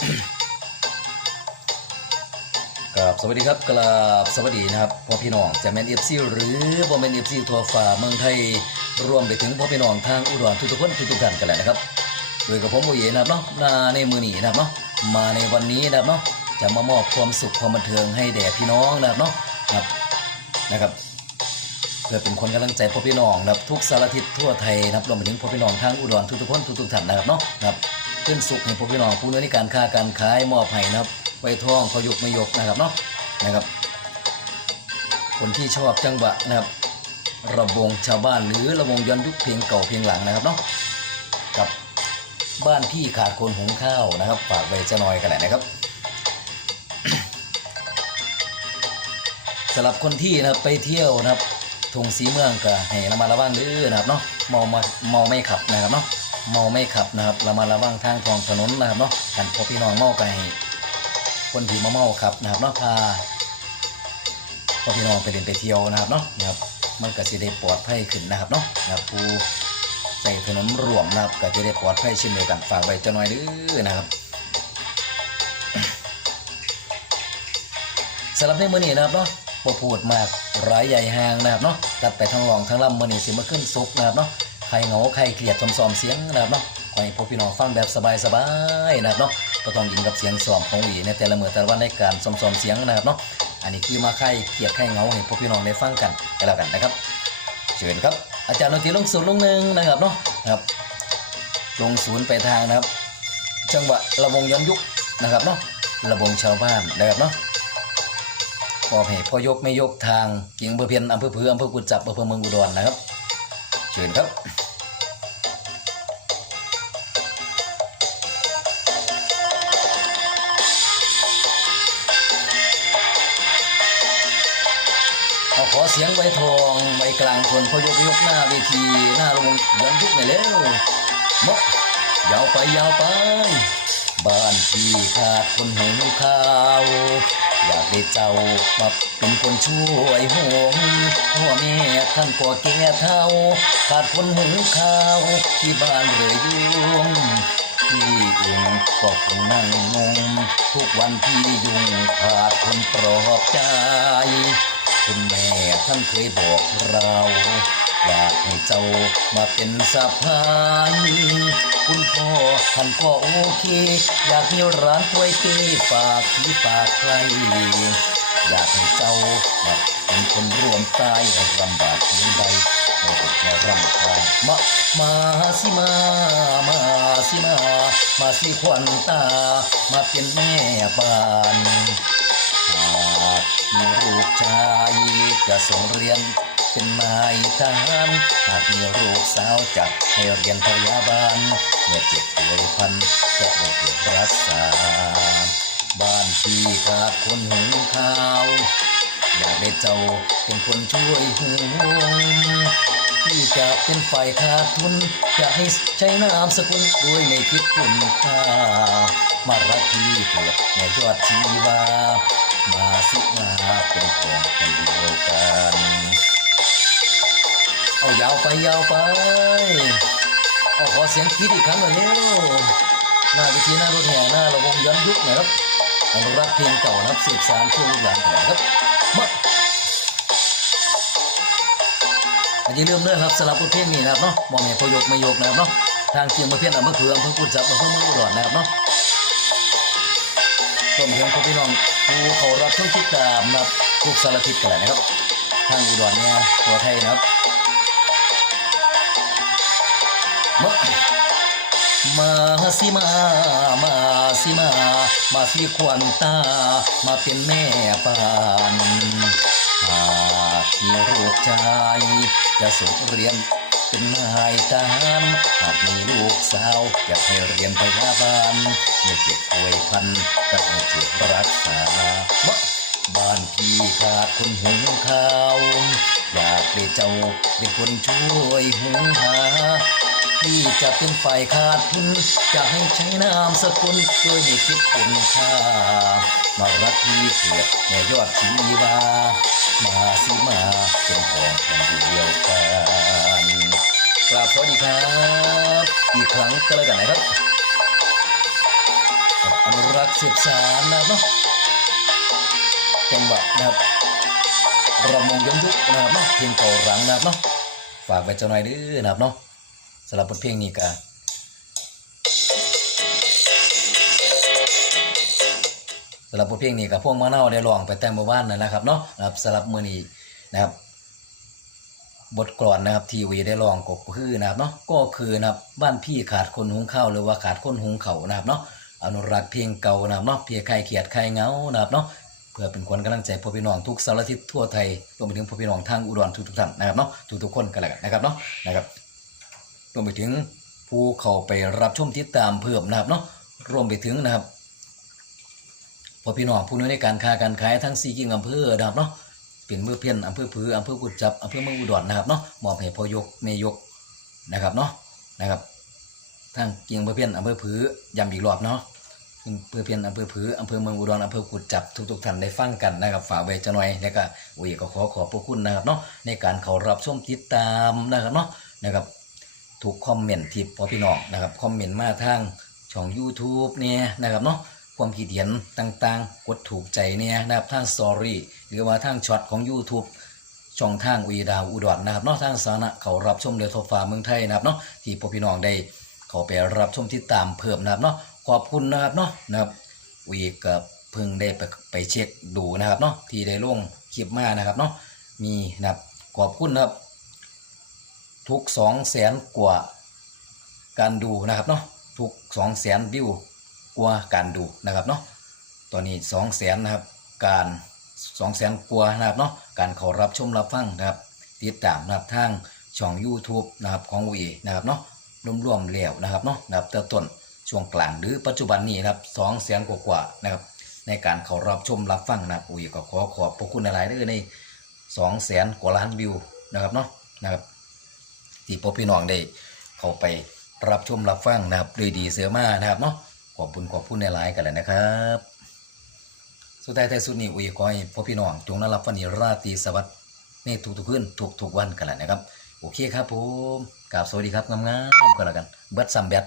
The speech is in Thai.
ครับสวัสดีครับกราบสวัสดีนะครับพ่อพี่น้องจะแมนเอฟซีหรือบ่แมนเอฟซีทัวฟ้าเมืองไทยรวมไปถึงพ่อพี่น้องทางอุดรทุกๆคนทุกๆท่านกันแหละนะครับโดยกับผมโมเยนะครับเนาะมาในมือนี้นะครับเนาะมาในวันนี้นะครับเนาะจะมามอบความสุขความบันเทิงให้แด่พี่น้องนะครับเนาะครับนะครับเพื่อเป็นคนกำลังใจพ่อพี่น้องนะครับทุกสารทิศทั่วไทยนะครับรวมไปถึงพ่อพี่น้องทางอุดรทุกๆคนทุกๆท่านนะครับเนาะนะครับ ขึ้นสุขให้พ่อพี่น้องผู้นื้ในการค้าการขายมอบให้นะครับไว้ท่องเขายกไม่ยกนะครับเนาะนะครับ คนที่ชอบจังหวะนะครับ ระวงชาวบ้านหรือระวงย้อนยุคเพลงเก่าเพลงหลังนะครับเนาะกับบ้านพี่ขาดคนหุงข้าวนะครับฝากไว้จะน้อยกันแหละนะครับสำหรับคนที่นะครับไปเที่ยวนะครับทงสีเมืองก็ให้ระมัดระวังเด้อนะครับเนาะเมามาเมาไม่ขับนะครับเนาะ เมาไม่ขับนะครับเระมัดระวังทางท้องถนนนะครับเนาะกันพอพี่น้องเมาก็ให้คนที่มาเมาขับนะครับเนาะพาพอพี่น้องไปเล่นไปเที่ยวนะครับเนาะนะครับมันก็สิได้ปลอดภัยขึ้นนะครับเนาะนะครับผู้ใส่ถนนรวมนะครับก็จะได้ปลอดภัยเช่นเดียวกันฝากไว้จะน้อยด้อนะครับสำหรับในมื้อนี้นะครับเนาะบ่พูดมากรายใหญ่ห่างนะครับเนาะตัดไปทางรองทางลำมื้อนี้สิมาขึ้นสุกนะครับเนาะ ใครเหงาใครเครียดซอมๆเสียงนะครับเนาะขอให้พวกพี่น้องฟังแบบสบายๆนะครับเนาะบ่ต้องยิงกับเสียงซ้อมของหวีในแต่ละมื้อแต่ละวันในการซอมๆเสียงนะครับเนาะอันนี้คือมาใครเครียดใครเหงาให้พวกพี่น้องได้ฟังกันก็แล้วกันนะครับเชิญครับ อาจารย์ดนตีลงศูนย์ลงหนึ่งนะครับเนาะครับลงศูนย์ไปทางนะครับ จังหวะระวงย้อนยุคนะครับเนาะระวงชาวบ้านนะครับเนาะมอบให้พ่อยกไม่ยกทางกิ่งอำเภอเพียนอำเภอเพืออำเภอกุดจับอำเภอเมืองอุดรนะครับ เชิญครับเอาขอเสียงไว้ทองไว้กลางคนพยกยกหน้าเวทีหน้าลงย้อนยุคหน่อยเร็วมกยาวไปยาวไป บ้านพี่ขาดคนหุงข้าว อยากได้เจ้ามาเป็นคนช่วยห่วงพ่อแม่ท่านก็แก่เท่า ขาดคนหุงข้าวที่บ้านเลยยุ่งพี่เองก็คงนั่งงงทุกวันพี่ยุ่งขาดคนปลอบใจ คุณแม่ท่านเคยบอกเรา อยากให้เจ้ามาเป็นสะพายคุณพ่อท่านก็โอเค อยากมีร้านถ้วยเต้ฝากพี่ฝากใคร อยากให้เจ้ามาเป็นคนร่วมตายลำบากเพียงใดโอ้แค่รำคาญมามาสิมา มาสิมา มาสิควันตา มาเป็นแม่บ้านหากมีลูกชายจะส่งเรียน เป็นนายทหารหากมีลูกสาวจะให้เรียนพยาบาลเมื่อเจ็บป่วยพันจะได้เก็บรักษา บ้านพี่ขาดคนหุงข้าว อยากได้เจ้าเป็นคนช่วยหุงพี่จะเป็นฝ่ายขาดทุนจะให้ใช้นามสกุลด้วยไม่คิดคุณค่ามารักพี่เถิดแม่ยอดชีวามาสิมาเป็นของคนเดียวกัน เอายาวไปยาวไปเอาขอเสียงกรีดอีกครั้งหน่อยเร็วหน้าเวิธีหน้ารถแห่หน้าระวงย้อนยุคหนะครับอนุรักษ์เพลงเก่านับสืบสานช่วงลูกหลานกันะครับมาอย่าลืมเลยครับสำหรับบทเพลงนี้นะครับเนาะมองเห็นพยกไม่ยกนะครับเนาะทางเชียงมาเพียนอำเภอเผืออำเภอกุดจับอำเภอเมืองอุดรนะครับเนาะต้นเพียงคุณพี่น้องผู้เขารับชมติดตามนะครับทุกสารทิศกันเลยนะครับ ทางอุดรเนี่ยตัวไทยนะครับ มามาสิมา มาสิมา มาสิควันตา มาเป็นแม่ปานหากมีลูกชาย จะส่งเรียนเป็นนายทหารหากมีลูกสาวจะให้เรียนพยาบาลเมื่อเจ็บป่วยพันก็ให้ช่วยรักษามาบ้านพี่ขาดคนหุงข้าว อยากได้เจ้าเป็นคนช่วยหุงหา พี่จะเป็นฝ่ายขาดทุนจะให้ใช้นามสกุลโดยไม่คิดคุณค่ามารักพี่เถิดแม่ยอดชีวามาสิมาเป็นของคนเดียวกันกราบสวัสดีครับ อีกครั้งก็แล้วกันนะครับอนุรักษ์สืบสานนะครับเนาะจังหวะนะครับระมงย้อนยุคนะครับเนาะเพลงเก่าหลังนะครับเนาะฝากไว้เจ้าหน่อยด้อนะครับเนาะ สำหรับบทเพลงนี้ก็สำหรับบทเพลงนี้กับพวกมะนาวได้ร้องไปแต่เมื่อวานนั่นะครับเนาะนะครับสำหรับมือนี้นะครับ บทกลอนนะครับทีวีได้ลองก็คือนะครับเนาะก็คือนะครับบ้านพี่ขาดคนหุงข้าวหรือว่าขาดคนหุงเขานะครับเนาะอนุรักษ์เพลงเก่านะครับเนาะเพียใครเขียดใครเงานะครับเนาะเพื่อเป็นขวัญกำลังใจพ่อพี่น้องทุกสารทิศทั่วไทยรวมไปถึงพ่อพี่น้องทางอุดรทุกๆท่านนะครับเนาะทุกๆคนกันแล้วกันนะครับเนาะนะครับ รวมไปถึงผู้เข้าไปรับชมติดตามเพิ่มนะครับเนาะรวมไปถึงนะครับพอพี่น้องผู้น้อยในการค้าการขายทั้งสี่กิ่งอำเภอนะครับเนาะเป็นมือเพี้ยนอำเภอผืออำเภอกุดจับอำเภอเมืองอุดรนะครับเนาะมอบให้พอยกเมยกนะครับเนาะนะครับทางกียงอำเภอเพี้ยนอำเภอผือย้ำอีกรอบเนาะอำเภอเพี้ยนอำเภอผืออำเภอเมืองอุดรอำเภอกุดจับทุกๆท่านได้ฟังกันนะครับฝากไว้จะหน่อยแล้วก็อุ้ยก็ขอขอบพระคุณนะครับเนาะในการเขารับชมติดตามนะครับเนาะนะครับ ถูกคอมเมนต์ที่พ่อพี่น้องนะครับคอมเมนต์มาทางช่อง YouTube เนี่ยนะครับเนาะความคิดเห็นต่างๆ กดถูกใจเนี่ยนะครับทางสตอรี่หรือว่าทางช็อตของ YouTube ช่องทางวีดาวอุดรนะครับเนอกทางสาระเขารับชมเดือทฟ้าเมืองไทยนะครับเนาะที่พวกพี่น้องได้เขาไปรับชมติดตามเพิ่มนะครับเนาะขอบคุณนะครับเนาะนะครับวีกับเพิ่งได้ไปไปเช็คดูนะครับเนาะที่ได้ลงคลิปมานะครับเนาะมีนะครับขอบคุณนะครับ ทุกสองแสนกว่าการดูนะครับเนาะทุกสองแสนวิวกว่าการดูนะครับเนาะตอนนี้สองแสนนะครับการสองแสนกว่านะครับเนาะการเขารับชมรับฟังนะครับติดตามนะครับทางช่อง YouTube นะครับของวีนะครับเนาะรวมๆแล้วนะครับเนาะนะครับแต่ต้นช่วงกลางหรือปัจจุบันนี้นะครับสองแสนกว่าๆนะครับในการเขารับชมรับฟังนะครับวีก็ขอขอบพระคุณหลายๆด้วยในสองแสนกว่าล้านวิวนะครับเนาะนะครับ ที่พวกพี่น้องได้เข้าไปรับชมรับฟังนะครับด้วยดีเสือมานะครับเนาะขอบคุณขอบคุณในหลายกันเลยนะครับ สุดท้ายท้ายสุดนี้อุยขอให้พ่อพี่น้องจงนรับฟันนีราตรีสวัสดิ์ในทุกๆคืนทุกๆวันกันแหละนะครับ โอเคครับผมกราบสวัสดีครับงามๆกันแล้วกันเบิดซัมแบต